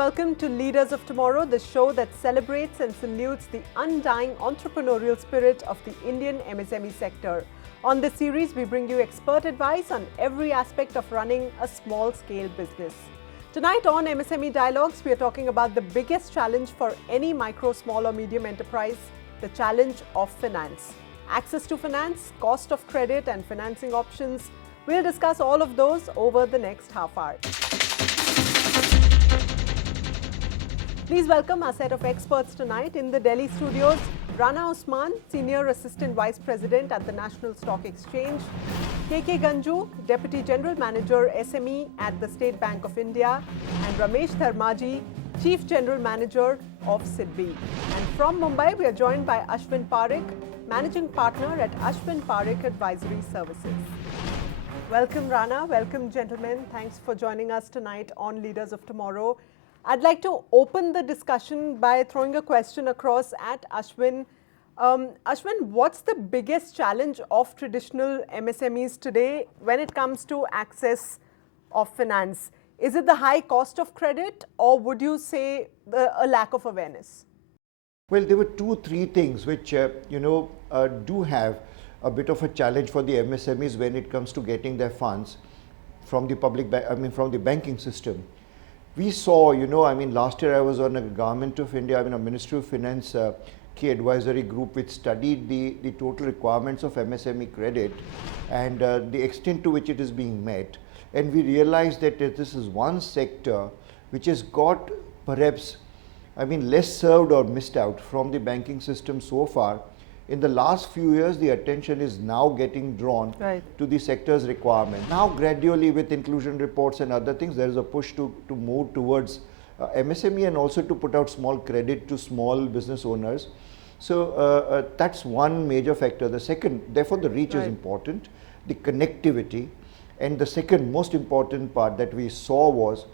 welcome to Leaders of Tomorrow, the show that celebrates and salutes the undying entrepreneurial spirit of the Indian MSME sector. On this series, we bring you expert advice on every aspect of running a small-scale business. Tonight on MSME Dialogues, we are talking about the biggest challenge for any micro, small or medium enterprise, the challenge of finance. Access to finance, cost of credit and financing options. We'll discuss all of those over the next half hour. Please welcome our set of experts tonight. In the Delhi studios, Rana Usman, Senior Assistant Vice President at the National Stock Exchange, KK Ganju, Deputy General Manager SME at the State Bank of India, and Ramesh Dharmaji, Chief General Manager of SIDBI. And from Mumbai, we are joined by Ashwin Parekh, Managing Partner at Ashwin Parekh Advisory Services. Welcome Rana, welcome gentlemen. Thanks for joining us tonight on Leaders of Tomorrow. I'd like to open the discussion by throwing a question across at Ashwin. Ashwin, what's the biggest challenge of traditional MSMEs today when it comes to access of finance? Is it the high cost of credit, or would you say a lack of awareness? Well, there were three things which do have a bit of a challenge for the MSMEs when it comes to getting their funds from the from the banking system. We saw, last year I was on a Government of India, a Ministry of Finance key advisory group which studied the total requirements of MSME credit and the extent to which it is being met. And we realized that this is one sector which has got perhaps, less served or missed out from the banking system so far. In the last few years, the attention is now getting drawn to the sector's requirement. Now, gradually, with inclusion reports and other things, there is a push to move towards MSME and also to put out small credit to small business owners. So, that's one major factor. The second, therefore, the reach is important, the connectivity. And the second most important part that we saw was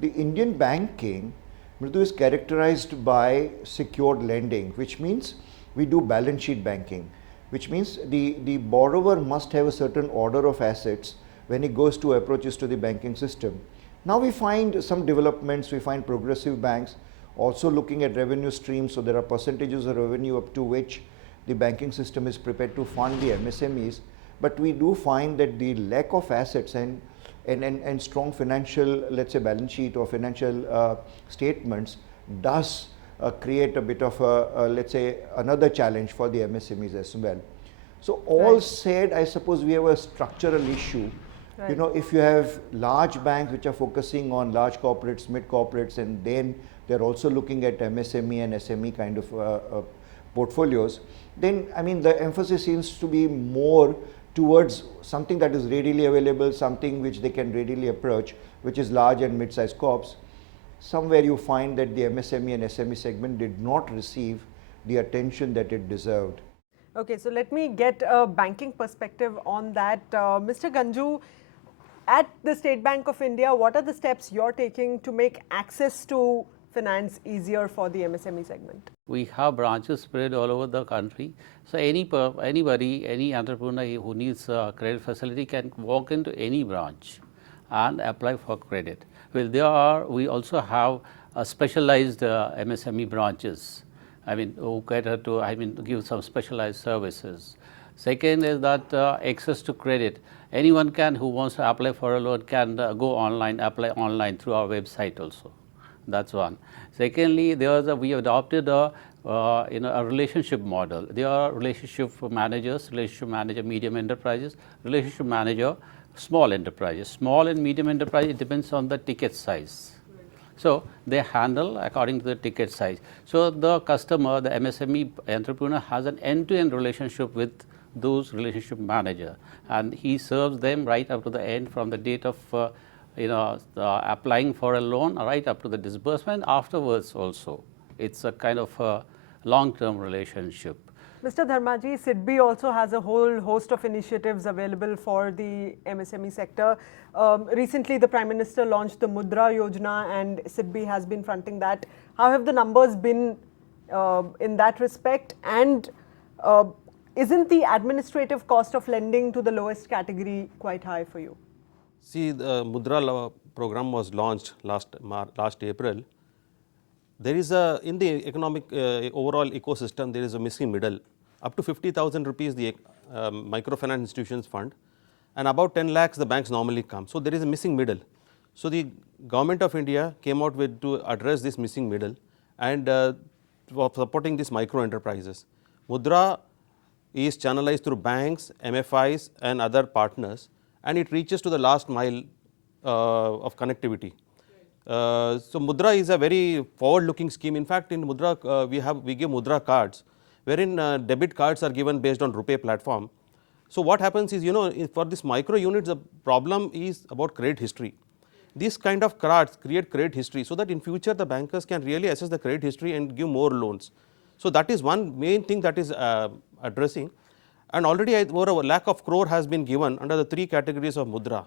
the Indian banking, Mridu, is characterized by secured lending, which means we do balance sheet banking, which means the borrower must have a certain order of assets when he goes to approaches to the banking system. Now we find some developments, we find progressive banks also looking at revenue streams, so there are percentages of revenue up to which the banking system is prepared to fund the MSMEs, but we do find that the lack of assets and strong financial, let's say, balance sheet or financial statements does create a bit of let's say, another challenge for the MSMEs as well. So all said, I suppose we have a structural issue. If you have large banks which are focusing on large corporates, mid corporates, and then they're also looking at MSME and SME kind of portfolios, then the emphasis seems to be more towards something that is readily available, something which they can readily approach, which is large and mid-sized corps. Somewhere you find that the MSME and SME segment did not receive the attention that it deserved. Okay, so let me get a banking perspective on that. Mr. Ganju, at the State Bank of India, what are the steps you're taking to make access to finance easier for the MSME segment? We have branches spread all over the country. So anybody, any entrepreneur who needs a credit facility can walk into any branch and apply for credit. Well, we also have specialized MSME branches, who cater to, give some specialized services. Second is that access to credit. Anyone who wants to apply for a loan can go online, apply online through our website also. That's one. Secondly, we adopted a relationship model. There are relationship managers, relationship manager, medium enterprises, relationship manager, small enterprises. Small and medium enterprise, it depends on the ticket size. So they handle according to the ticket size. So the customer, the MSME entrepreneur, has an end-to-end relationship with those relationship manager, and he serves them right up to the end, from the date of applying for a loan right up to the disbursement. Afterwards also, it's a kind of a long-term relationship. Mr. Dharmaji, SIDBI also has a whole host of initiatives available for the MSME sector. Recently, the Prime Minister launched the Mudra Yojana, and SIDBI has been fronting that. How have the numbers been in that respect? And isn't the administrative cost of lending to the lowest category quite high for you? See, the Mudra program was launched last April, there is in the economic overall ecosystem, there is a missing middle. Up to 50,000 rupees the microfinance institutions fund, and about 10 lakhs the banks normally come. So there is a missing middle. So the government of India came out with to address this missing middle and for supporting these micro enterprises. Mudra is channelized through banks, MFIs and other partners, and it reaches to the last mile of connectivity. So Mudra is a very forward-looking scheme. In fact, in Mudra we give Mudra cards, wherein debit cards are given based on RuPay platform. So what happens is, for this micro units, the problem is about credit history. These kind of cards create credit history, so that in future the bankers can really assess the credit history and give more loans. So that is one main thing that is addressing, and already over a lakh of crore has been given under the three categories of Mudra.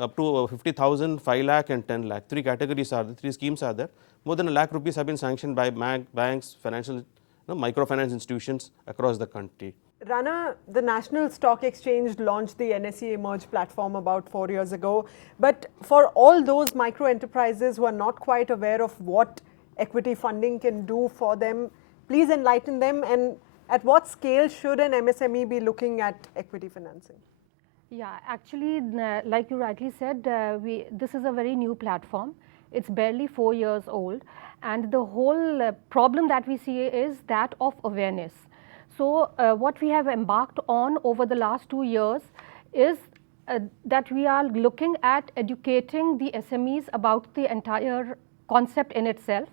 Up to 50,000, 5 lakh and 10 lakh. Three categories are, three schemes are there. More than a lakh rupees have been sanctioned by banks, financial, microfinance institutions across the country. Rana, the National Stock Exchange launched the NSE Emerge platform about 4 years ago. But for all those micro enterprises who are not quite aware of what equity funding can do for them, please enlighten them. And at what scale should an MSME be looking at equity financing? Yeah, actually, like you rightly said, this is a very new platform. It's barely 4 years old, and the whole problem that we see is that of awareness. So what we have embarked on over the last 2 years is that we are looking at educating the SMEs about the entire concept in itself.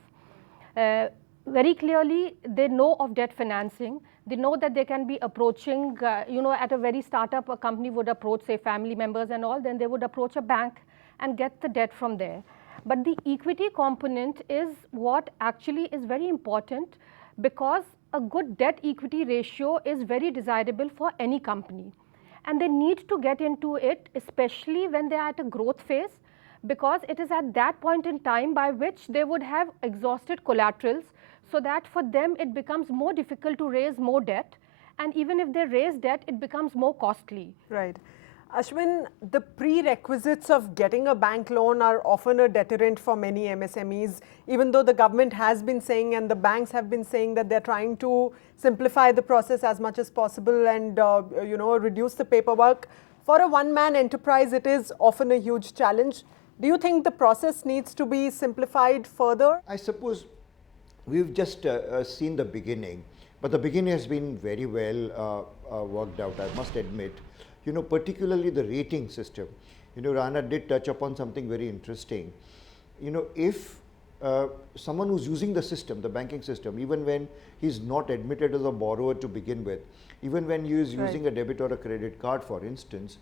Very clearly, they know of debt financing. They know that they can be approaching, at a very startup, a company would approach, say, family members and all, then they would approach a bank and get the debt from there. But the equity component is what actually is very important, because a good debt equity ratio is very desirable for any company. And they need to get into it, especially when they are at a growth phase, because it is at that point in time by which they would have exhausted collaterals, so that for them it becomes more difficult to raise more debt, and even if they raise debt, it becomes more costly. Right. Ashwin, the prerequisites of getting a bank loan are often a deterrent for many MSMEs, even though the government has been saying and the banks have been saying that they're trying to simplify the process as much as possible and reduce the paperwork. For a one-man enterprise, it is often a huge challenge. Do you think the process needs to be simplified further? I suppose we've just seen the beginning, but the beginning has been very well worked out, I must admit. Particularly the rating system. Rana did touch upon something very interesting. If someone who's using the system, the banking system, even when he's not admitted as a borrower to begin with, even when he is using a debit or a credit card, for instance,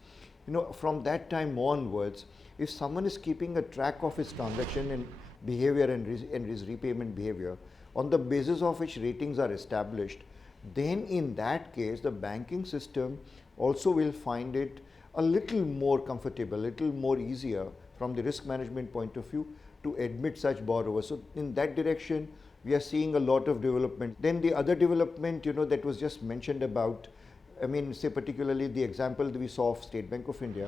from that time onwards, if someone is keeping a track of his transaction and behavior and his repayment behavior, on the basis of which ratings are established, then in that case, the banking system also will find it a little more comfortable, a little more easier from the risk management point of view to admit such borrowers. So in that direction, we are seeing a lot of development. Then the other development, that was just mentioned about, say particularly the example that we saw of State Bank of India.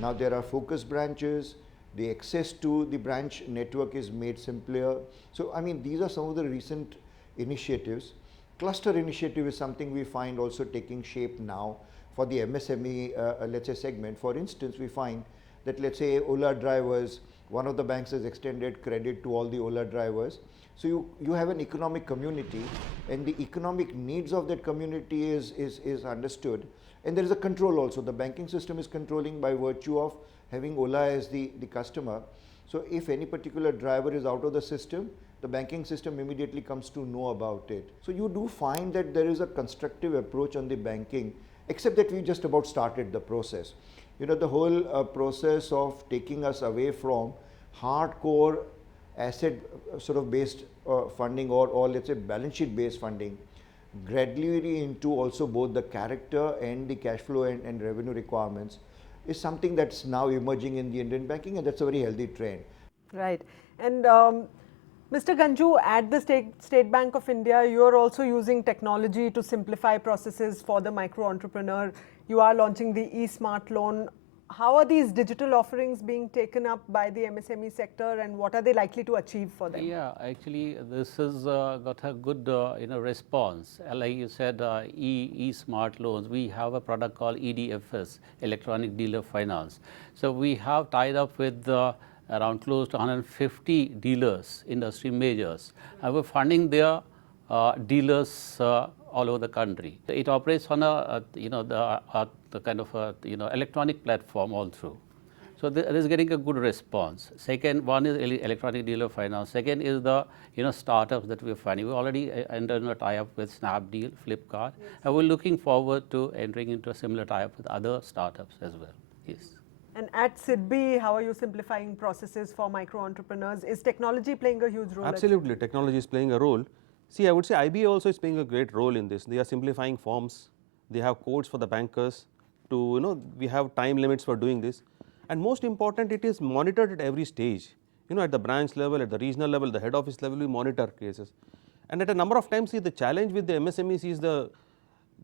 Now there are focus branches, the access to the branch network is made simpler. So these are some of the recent initiatives. Cluster initiative is something we find also taking shape now for the MSME, let's say, segment. For instance, we find that, let's say, Ola drivers, one of the banks has extended credit to all the Ola drivers. So you have an economic community, and the economic needs of that community is understood. And there is a control also. The banking system is controlling by virtue of having Ola as the customer. So if any particular driver is out of the system, the banking system immediately comes to know about it. So you do find that there is a constructive approach on the banking, except that we just about started the process. The whole process of taking us away from hardcore asset sort of based funding or let's say balance sheet based funding, gradually into also both the character and the cash flow and revenue requirements, is something that's now emerging in the Indian banking, and that's a very healthy trend. Right. And Mr. Ganju, at the State Bank of India, you are also using technology to simplify processes for the micro entrepreneur. You are launching the ESmart Loan. How are these digital offerings being taken up by the MSME sector, and what are they likely to achieve for them? Yeah, actually, this has got a good response. Like you said, ESmart Loans. We have a product called EDFS, Electronic Dealer Finance. So we have tied up with around close to 150 dealers, industry majors, and we're funding their dealers all over the country. It operates on the kind of electronic platform all through. So it is getting a good response. Second one is electronic dealer finance. Second is the startups that we are finding. We already entered a tie-up with Snapdeal, Flipkart, and we're looking forward to entering into a similar tie-up with other startups as well. Yes. And at SIDBI, how are you simplifying processes for micro entrepreneurs? Is technology playing a huge role? Absolutely, technology is playing a role. See, I would say IBA also is playing a great role in this. They are simplifying forms. They have codes for the bankers to, we have time limits for doing this. And most important, it is monitored at every stage. At the branch level, at the regional level, the head office level, we monitor cases. And at a number of times, see, the challenge with the MSMEs is the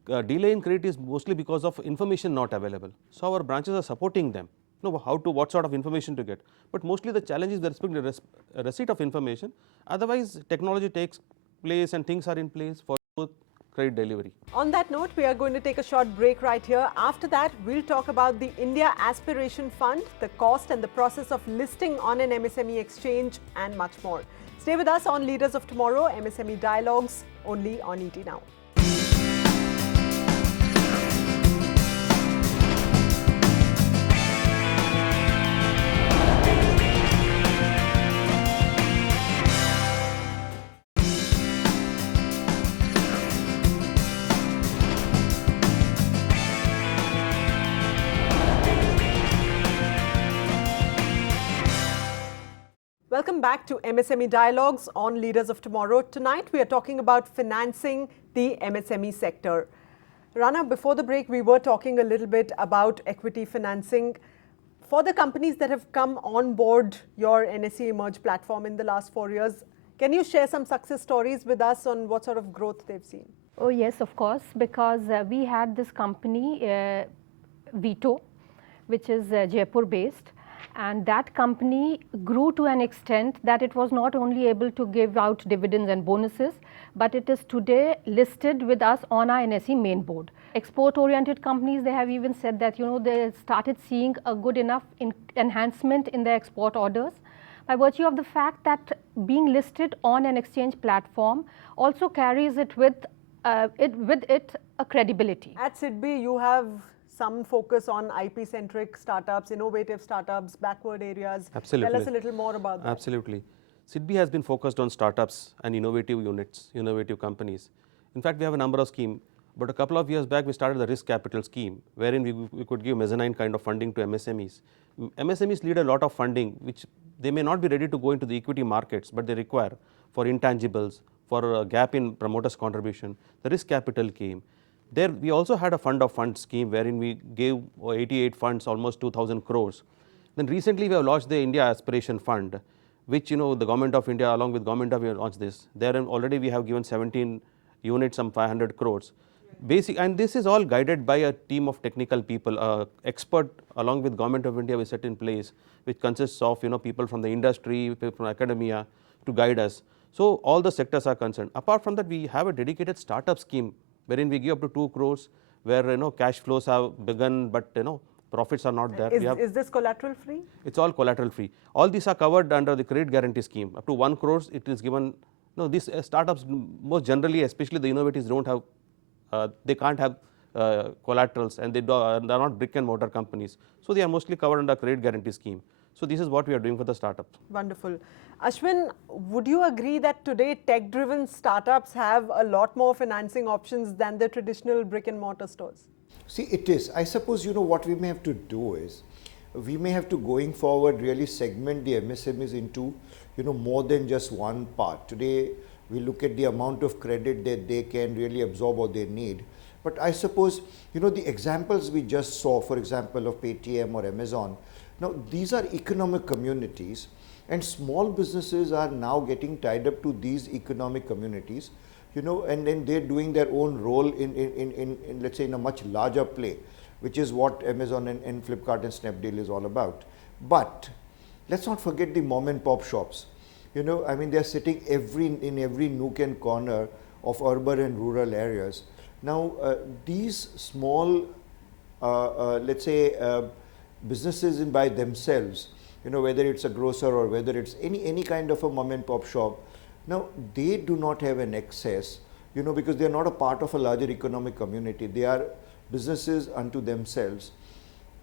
delay in credit is mostly because of information not available. So our branches are supporting them. What sort of information to get. But mostly the challenge is with respect to the receipt of information. Otherwise, technology takes place and things are in place for credit delivery. On that note, we are going to take a short break right here. After that, we'll talk about the India Aspiration Fund, the cost and the process of listing on an MSME exchange, and much more. Stay with us on Leaders of Tomorrow, MSME Dialogues, only on ET Now. Welcome back to MSME Dialogues on Leaders of Tomorrow. Tonight we are talking about financing the MSME sector. Rana, before the break we were talking a little bit about equity financing. For the companies that have come on board your NSE Emerge platform in the last 4 years, can you share some success stories with us on what sort of growth they've seen? Oh yes, of course, because we had this company, Vito, which is Jaipur based. And that company grew to an extent that it was not only able to give out dividends and bonuses, but it is today listed with us on our NSE main board. Export-oriented companies, they have even said that they started seeing a good enough enhancement in their export orders by virtue of the fact that being listed on an exchange platform also carries it with it a credibility. At SIDBI, you have some focus on IP-centric startups, innovative startups, backward areas. Absolutely. Tell us a little more about that. Absolutely. SIDBI has been focused on startups and innovative units, innovative companies. In fact, we have a number of schemes, but a couple of years back we started the risk capital scheme, wherein we could give mezzanine kind of funding to MSMEs. MSMEs need a lot of funding, which they may not be ready to go into the equity markets, but they require for intangibles, for a gap in promoters' contribution. The risk capital came. There we also had a fund of funds scheme wherein we gave 88 funds, almost 2,000 crores. Then recently we have launched the India Aspiration Fund, which the Government of India along with Government of India launched this. There already we have given 17 units, some 500 crores. And this is all guided by a team of technical people, expert along with Government of India we set in place, which consists of people from the industry, people from academia to guide us. So all the sectors are concerned. Apart from that, we have a dedicated startup scheme wherein we give up to 2 crores, where cash flows have begun, but profits are not there. Is this collateral free? It's all collateral free. All these are covered under the credit guarantee scheme. Up to 1 crores, it is given. These startups most generally, especially the innovators, don't have. They can't have collaterals, and they are not brick and mortar companies. So they are mostly covered under credit guarantee scheme. So this is what we are doing for the startups. Wonderful. Ashwin, would you agree that today tech-driven startups have a lot more financing options than the traditional brick and mortar stores? See, it is. I suppose, what we may have to do is, we may have to going forward really segment the MSMEs into, more than just one part. Today, we look at the amount of credit that they can really absorb or they need. But I suppose, the examples we just saw, for example, of Paytm or Amazon, now these are economic communities, and small businesses are now getting tied up to these economic communities, and then they're doing their own role in let's say in a much larger play. which is what Amazon and Flipkart and Snapdeal is all about. But let's not forget the mom and pop shops. You know, I mean, they're sitting in every nook and corner of urban and rural areas. Now, these small, let's say, businesses in by themselves, you know, whether it's a grocer or whether it's any kind of a mom and pop shop, now they do not have an access, you know, because they're not a part of a larger economic community. They are businesses unto themselves.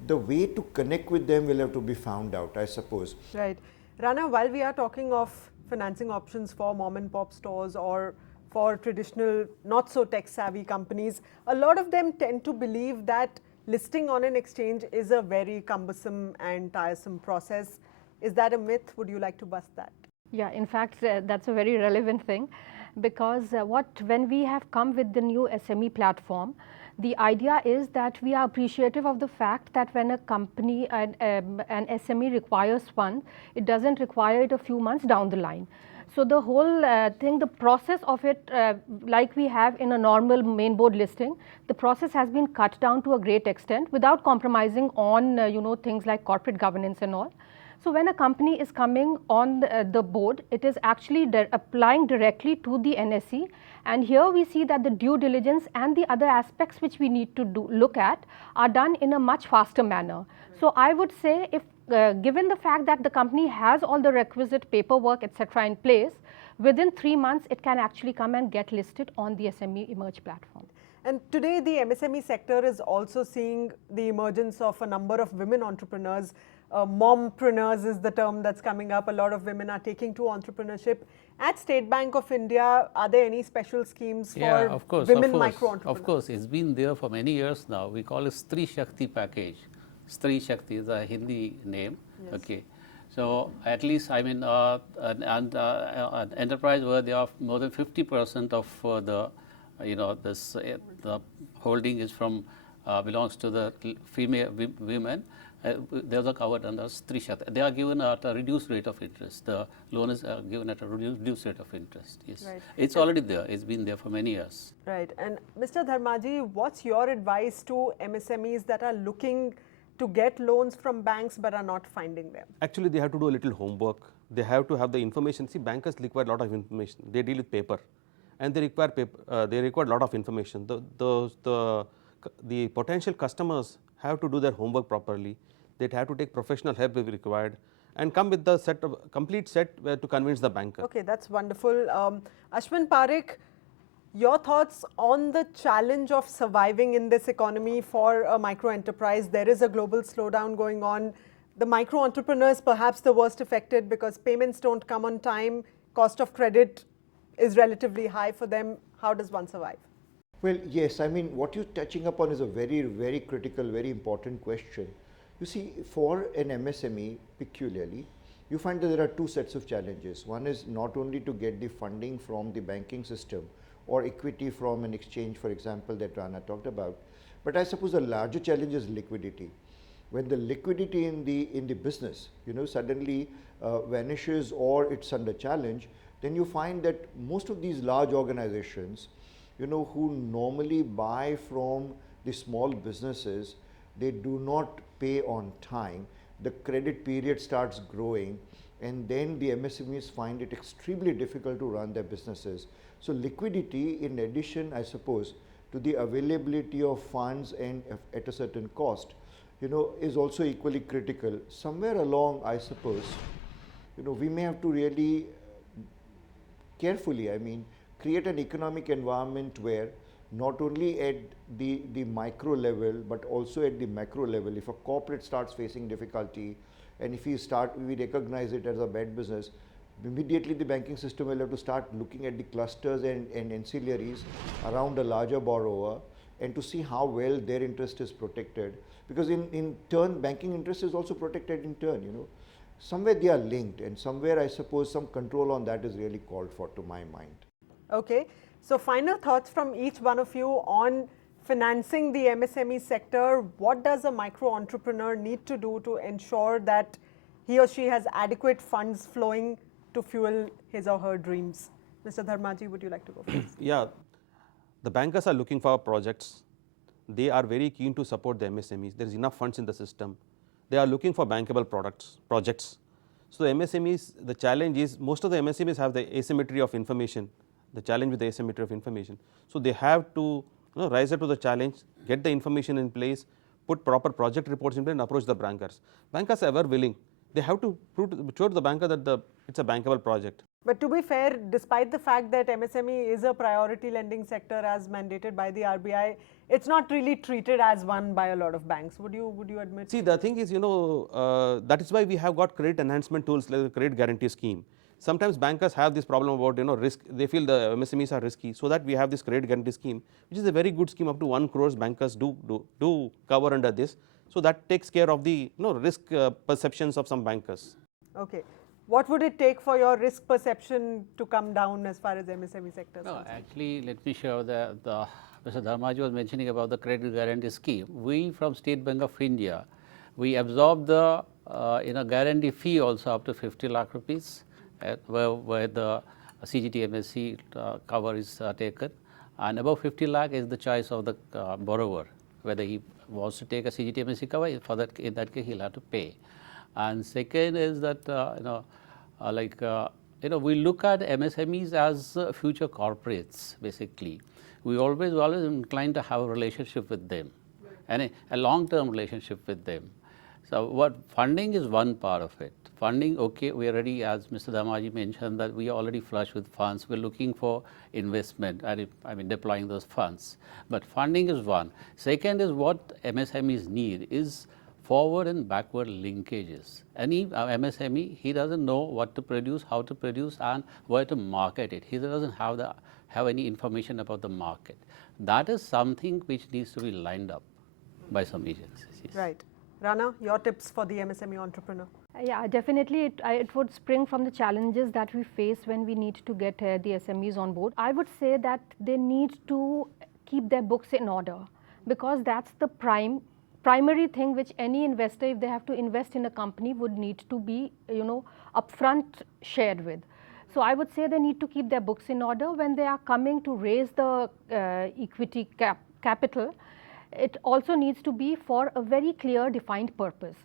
The way to connect with them will have to be found out, I suppose. Right. Rana, while we are talking of financing options for mom and pop stores or for traditional not so tech savvy companies, a lot of them tend to believe that listing on an exchange is a very cumbersome and tiresome process. Is that a myth? Would you like to bust that? Yeah, in fact, that's a very relevant thing, because when we have come with the new SME platform, the idea is that we are appreciative of the fact that when a company, an SME requires funds, it doesn't require it a few months down the line. So the whole thing, the process of it, like we have in a normal main board listing, the process has been cut down to a great extent without compromising on things like corporate governance and all. So when a company is coming on the board, it is actually applying directly to the NSE, and here we see that the due diligence and the other aspects which we need to look at are done in a much faster manner. So I would say, if given the fact that the company has all the requisite paperwork, etc. in place, within 3 months it can actually come and get listed on the SME Emerge platform. And today the MSME sector is also seeing the emergence of a number of women entrepreneurs. Mompreneurs is the term that's coming up. A lot of women are taking to entrepreneurship. At State Bank of India, are there any special schemes for women micro-entrepreneurs? Of course, it's been there for many years now. We call it Stri Shakti package. Stri Shakti is a Hindi name. Yes. Okay. So at least, I mean, an enterprise where they are more than 50% of the, the holding is from, belongs to the female women. Those are covered under Stri Shakti. They are given at a reduced rate of interest. The loan is given at a reduced rate of interest. Yes, right. It's already there. It's been there for many years. Right. And Mr. Dharmaji, what's your advice to MSMEs that are looking to get loans from banks but are not finding them? Actually, they have to do a little homework. They have to have the information. See, bankers require a lot of information. They deal with paper, and they require a lot of information. The potential customers have to do their homework properly. They have to take professional help if required, and come with the complete set to convince the banker. Okay, that's wonderful. Ashwin Parekh, your thoughts on the challenge of surviving in this economy for a micro enterprise? There is a global slowdown going on. The micro entrepreneurs perhaps the worst affected because payments don't come on time, cost of credit is relatively high for them. How does one survive? Well, yes, I mean, what you're touching upon is a very, very critical, very important question. You see, for an MSME peculiarly, you find that there are two sets of challenges. One is not only to get the funding from the banking system or equity from an exchange, for example, that Rana talked about, but I suppose the larger challenge is liquidity. When the liquidity in the business, suddenly vanishes or it's under challenge, then you find that most of these large organizations, who normally buy from the small businesses, they do not pay on time. The credit period starts growing, and then the MSMEs find it extremely difficult to run their businesses. So liquidity, in addition, I suppose, to the availability of funds and at a certain cost, is also equally critical. Somewhere along, I suppose, we may have to really carefully, create an economic environment where not only at the micro level, but also at the macro level, if a corporate starts facing difficulty, and if we recognize it as a bad business, immediately the banking system will have to start looking at the clusters and ancillaries around a larger borrower, and to see how well their interest is protected. Because in turn, banking interest is also protected in turn, Somewhere they are linked, and somewhere I suppose some control on that is really called for, to my mind. Okay. So final thoughts from each one of you on financing the MSME sector. What does a micro entrepreneur need to do to ensure that he or she has adequate funds flowing to fuel his or her dreams? Mr. Dharmaji, would you like to go first? Yeah, the bankers are looking for projects. they are very keen to support the MSMEs. There is enough funds in the system. They are looking for bankable projects. So, the MSMEs, the challenge is most of the MSMEs have the asymmetry of information, the challenge with the asymmetry of information. So, they have to rise up to the challenge, get the information in place, put proper project reports in place and approach the bankers. Bankers are ever willing. They have to show to the banker that it's a bankable project. But to be fair, despite the fact that MSME is a priority lending sector as mandated by the RBI, it's not really treated as one by a lot of banks. Would you admit? See, the thing is, that is why we have got credit enhancement tools like the credit guarantee scheme. Sometimes bankers have this problem about risk. They feel the MSMEs are risky, so that we have this credit guarantee scheme, which is a very good scheme. Up to 1 crore bankers do cover under this. So that takes care of the risk perceptions of some bankers. Okay. What would it take for your risk perception to come down as far as MSME sector is No, concerned? actually, let me show Mr. Dharmaji was mentioning about the credit guarantee scheme. We from State Bank of India, we absorb the guarantee fee also up to 50 lakh rupees, where the CGT-MSE cover is taken, and above 50 lakh is the choice of the borrower, whether he wants to take a CGT-MSE cover. For that, in that case, he'll have to pay. And second is that we look at MSMEs as future corporates. Basically, we always inclined to have a relationship with them, and a long-term relationship with them. So, what funding is one part of it. Funding, okay, we are ready, as Mr. Dharmaji mentioned, that we are already flush with funds. We're looking for investment, and deploying those funds. But funding is one. Second is what MSMEs need is forward and backward linkages. Any MSME, he doesn't know what to produce, how to produce, and where to market it. He doesn't have any information about the market. That is something which needs to be lined up by some agencies. Yes. Right. Rana, your tips for the MSME entrepreneur? Yeah, definitely it would spring from the challenges that we face when we need to get the SMEs on board. I would say that they need to keep their books in order, because that's the primary thing which any investor, if they have to invest in a company, would need to be upfront shared with. So I would say they need to keep their books in order when they are coming to raise the equity capital. It also needs to be for a very clear defined purpose.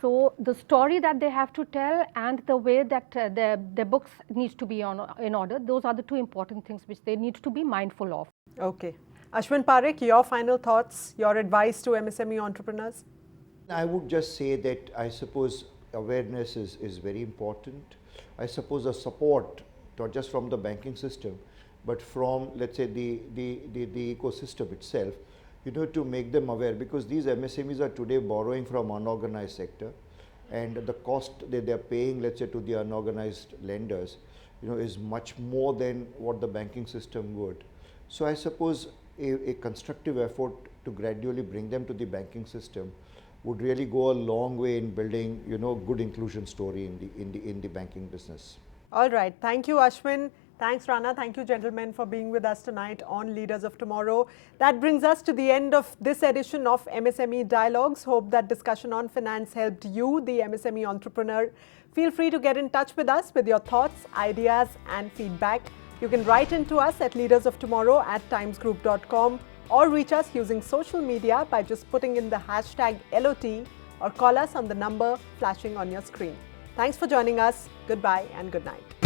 So the story that they have to tell and the way that their books needs to be in order, those are the two important things which they need to be mindful of. Okay. Ashwin Parekh, your final thoughts, your advice to MSME entrepreneurs? I would just say that I suppose awareness is very important. I suppose the support, not just from the banking system, but from, let's say, the ecosystem itself, to make them aware, because these MSMEs are today borrowing from unorganized sector, and the cost that they're paying, let's say, to the unorganized lenders, is much more than what the banking system would. So I suppose a constructive effort to gradually bring them to the banking system would really go a long way in building, good inclusion story in the banking business. All right. Thank you, Ashwin. Thanks, Rana. Thank you, gentlemen, for being with us tonight on Leaders of Tomorrow. That brings us to the end of this edition of MSME Dialogues. Hope that discussion on finance helped you, the MSME entrepreneur. Feel free to get in touch with us with your thoughts, ideas, and feedback. You can write into us at leadersoftomorrow@timesgroup.com or reach us using social media by just putting in the hashtag LOT or call us on the number flashing on your screen. Thanks for joining us. Goodbye and good night.